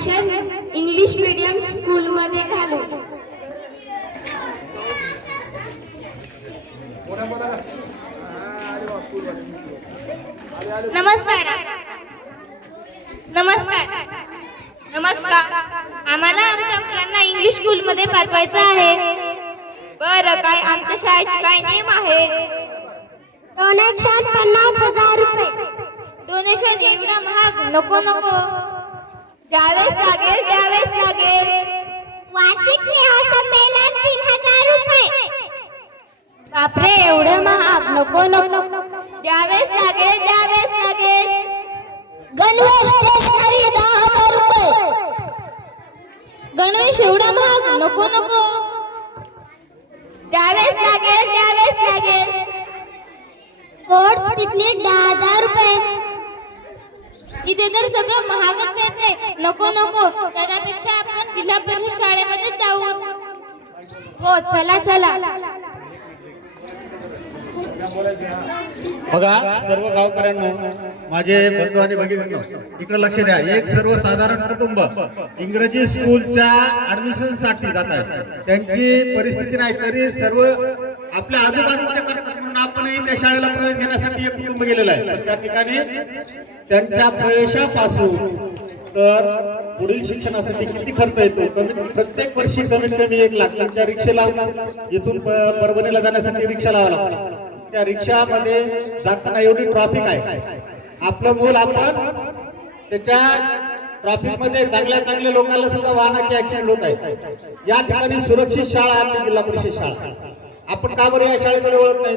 Admission English medium स्कूलमध्ये घालू. नमस्कार नमस्कार नमस्कार. आम्हाला आमच्या मुलांना इंग्लिश स्कूलमध्ये पाठवायचं आहे. बरं, काय आमच्या शाळेचे काय नियम आहेत? डोनेशन 50,000 रुपये. डोनेशन एवढा महाग नको नको. द्यावेच लागेल. वार्षिक स्नेहसंमेलन 3,000 रुपये. बापरे, एवढं महाग, नको. द्यावेच लागेल. गणवेश स्टेशनरी 10,000 रुपये. गणवेश एवढा महाग नको. द्यावेच लागेल. स्पोर्ट्स पिकनिक 10,000 रुपये. इथे तर सगळं महागच मिळते. नको. त्यापेक्षा आपण जिल्हा परिषद शाळेमध्ये जाऊ. हो, चला. बघा सर्व गावकऱ्यांनो, माझे बंधू आणि भगिनींनो, इकडे लक्ष द्या. एक सर्वसाधारण कुटुंब इंग्रजी स्कूलच्या ऍडमिशन साठी जात आहे. त्यांची परिस्थिती नाही तरी सर्व आपल्या आजूबाजूचे करतात म्हणून आपणही त्या शाळेला प्रवेश घेण्यासाठी एक कुटुंब गेलेलं आहे. पण त्या ठिकाणी त्यांच्या प्रवेशापासून तर पुढील शिक्षणासाठी किती खर्च येतो, प्रत्येक वर्षी कमीत कमी 1 लाख. त्यांच्या रिक्षेला इथून परभणीला जाण्यासाठी रिक्षा लावा लागतो. त्या रिक्षामध्ये जाताना एवढी ट्रॅफिक आहे. आपलं मूल आपण त्याच्या ट्रॅफिक मध्ये चांगल्या लोकांना सुद्धा वाहनाचे ऍक्सिडेंट होत आहे. या ठिकाणी सुरक्षित शाळा आपली जिल्हा परिषद शाळा. आपण का बरं या शाळेकडे वळत नाही?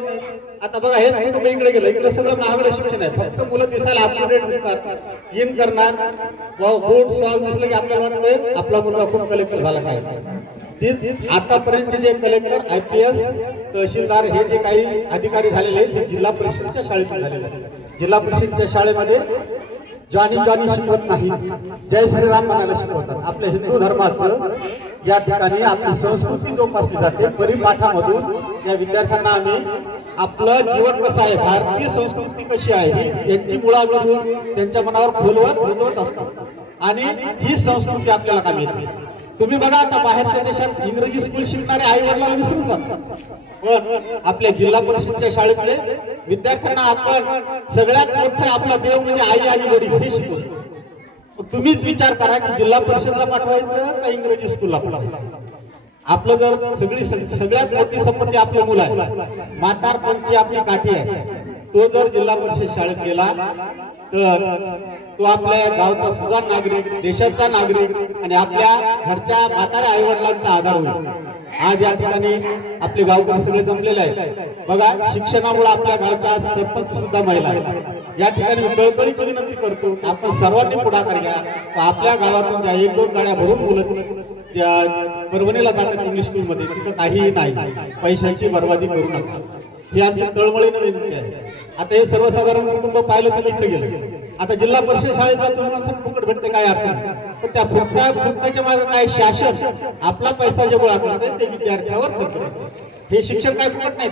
आता बघा, हेच कुटुंब इकडे गेलं. इकडे सगळं महागडं शिक्षण आहे. फक्त मुलं दिसायला अपटुडेट दिसतात, इन करणार, बोर्ड सॉल्व दिसलं की आपल्याला वाटतंय आपला मुलगा खूप कलेक्टर झाला काय. तेच आतापर्यंतचे जे कलेक्टर, IPS, तहसीलदार हे जे काही अधिकारी झालेले आहेत ते जिल्हा परिषदच्या शाळेतून झालेले आहेत. जिल्हा परिषदच्या शाळेमध्ये जॉनी शिकवत नाही, जय श्रीराम म्हणायला शिकवतात. आपल्या हिंदू धर्माचं या ठिकाणी आपली संस्कृती जोपासली जाते. परिपाठामधून या विद्यार्थ्यांना आम्ही आपलं जीवन कसं आहे, भारतीय संस्कृती कशी आहे ही यांची मुळावरून त्यांच्या मनावर खोलवर रुजवत असतो. आणि ही संस्कृती आपल्याला काम येते. तुम्ही बघा, आता बाहेरच्या देशात इंग्रजी स्कूल शिकणारे आई वडिलांना विसरून जातात, पण आपल्या जिल्हा परिषदच्या शाळेतले विद्यार्थ्यांना आपण सगळ्यात मोठे आपला देव म्हणजे आई आणि वडील हे शिकवतो. तुम्हीच विचार करा की जिल्हा परिषदला पाठवायचं का इंग्रजी स्कूलला पाठवायचं. आपलं जर सगळ्यात मोठी संपत्ती आपलं मुलं आहे, म्हातारपणची आपली काठी आहे. तो जर जिल्हा परिषद शाळेत गेला तर तो आपल्या गावचा सुजाण नागरिक, देशाचा नागरिक आणि आपल्या घरच्या म्हाताऱ्या आई वडिलांचा आधार होईल. आज या ठिकाणी आपले गावकरी सगळे जमलेले आहेत. बघा, शिक्षणामुळे आपल्या गावच्या सरपंच सुद्धा महिला आहेत. या ठिकाणी मी कळकळीची विनंती करतो, आपण सर्वांनी पुढाकार घ्या. आपल्या गावातून ज्या 1-2 गाड्या भरून मुलं त्या परभणीला जातात इंग्लिश स्कूलमध्ये, तिथं काहीही नाही. पैशांची बर्बादी करू नका, ही आमची तळमळीनं विनंती आहे. आता हे सर्वसाधारण कुटुंब पाहिलं तुम्ही इथं गेलं. आता जिल्हा परिषद शाळेत जातो माणसं फुकट भेटते काय अर्थ नाही. पण त्या फुकटाच्या मागे काय शासन आपला पैसा जे गोळा करते ते विद्यार्थ्यावर खर्च करते. हे शिक्षण काय फुकट नाही.